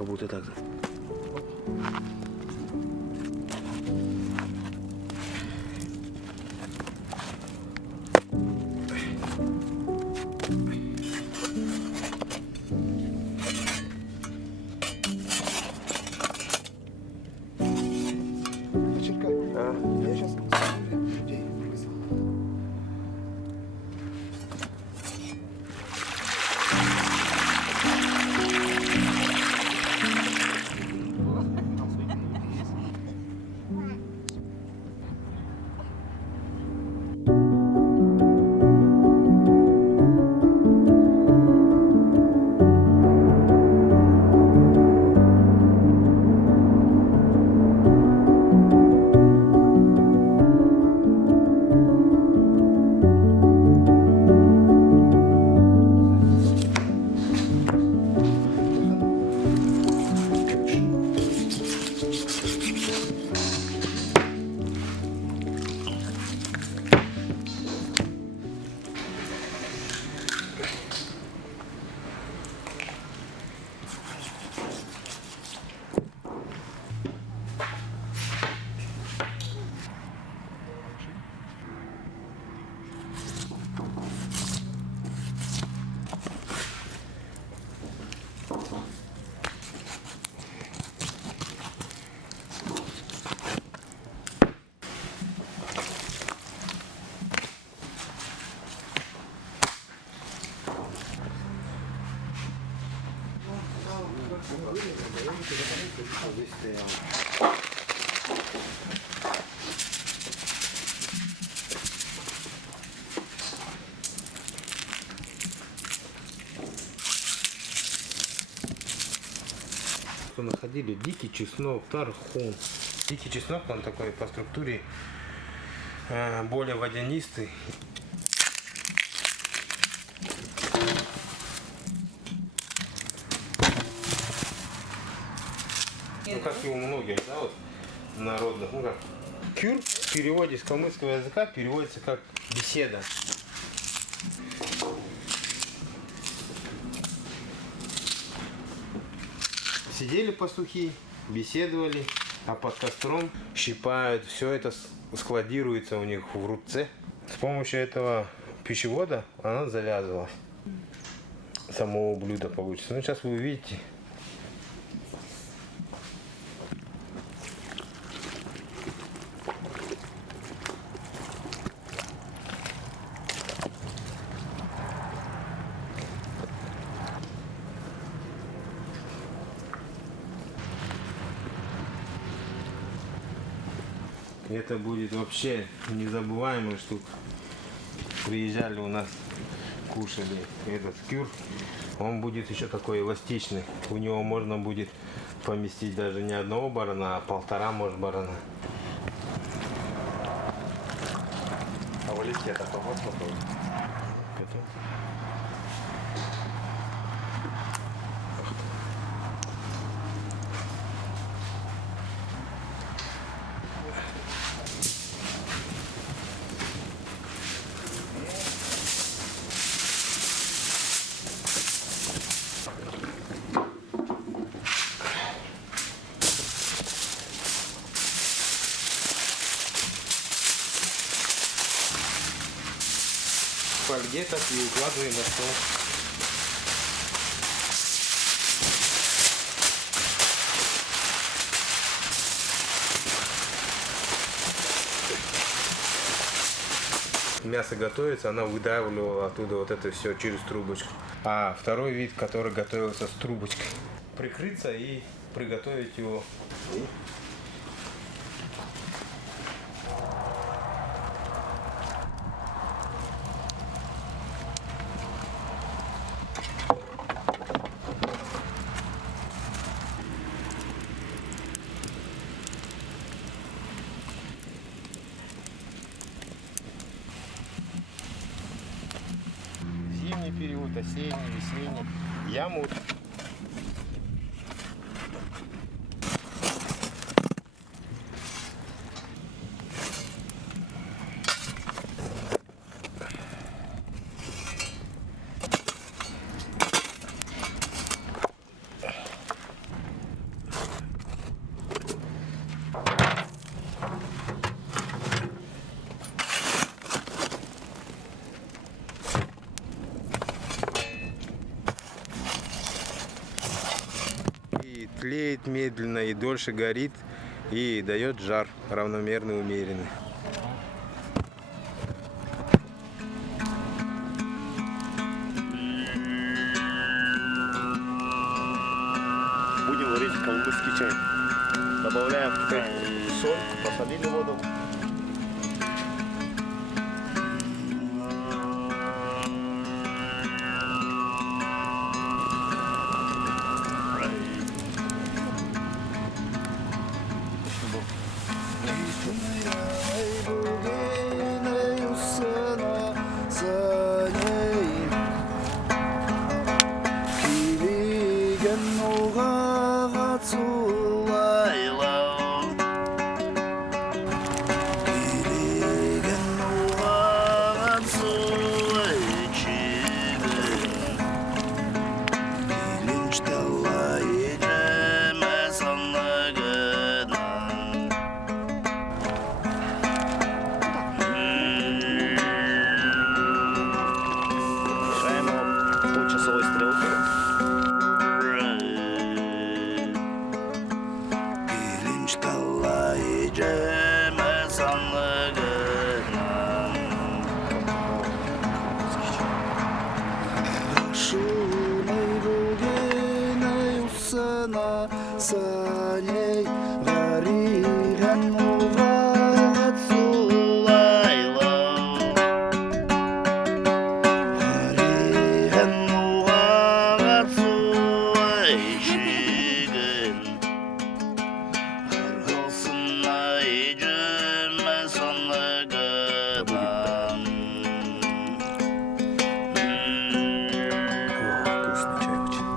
как будто так. Я сейчас людей вызвал. Находили дикий чеснок, тархун. Дикий чеснок, он такой по структуре более водянистый. Ну, как и у многих, да, вот, народных, ну как, кюр в переводе с калмыцкого языка переводится как беседа. Сидели пастухи, беседовали, а под костром щипают, все это складируется у них в рубце. С помощью этого пищевода она завязывалась. Самого блюда получится. Ну, сейчас вы увидите. Это будет вообще незабываемая штука. Приезжали у нас, кушали этот кюр. Он будет еще такой эластичный. В него можно будет поместить даже не одного барана, а 1,5, может, барана. А в листе это помочь попробовать? Фольге так и укладываем на стол. Мясо готовится, она выдавливала оттуда вот это все через трубочку. А второй вид, который готовился с трубочкой. Прикрыться и приготовить его. Зимний период, осенний, весенний. Яму тлеет медленно и дольше горит и дает жар равномерный, умеренный. Будем варить калмыцкий чай. Добавляем соль, посолили воду. Часовой стрелкой. Саней гариген угат сулайлау гариген угат сулайшиген аргалсына ижеме саныгыдан. Вкусный чай очень.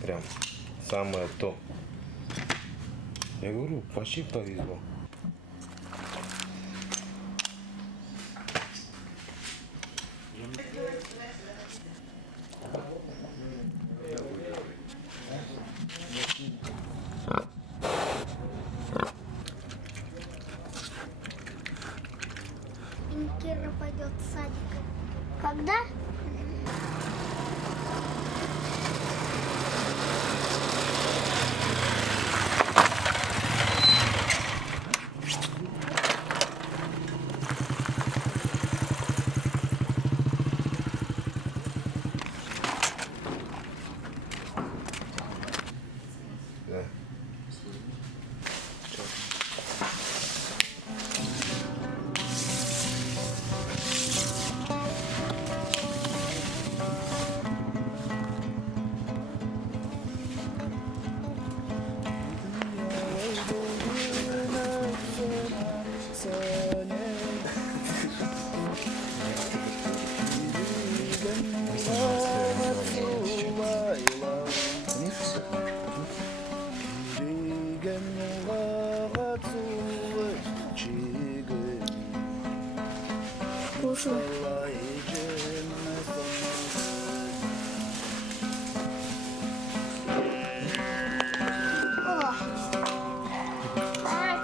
Прям самое то. Я говорю, почти повезло. Кира пойдет в садик. Когда? Да. Кушаю. О. Ай.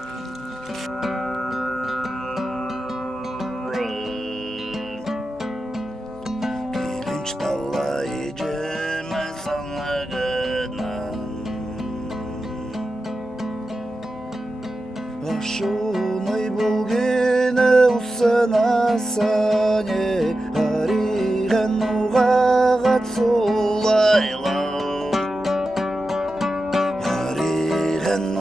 Келинч талай жеме саңагынан Ашуной булгене усанасане Ариген угагат сулайлау Ариген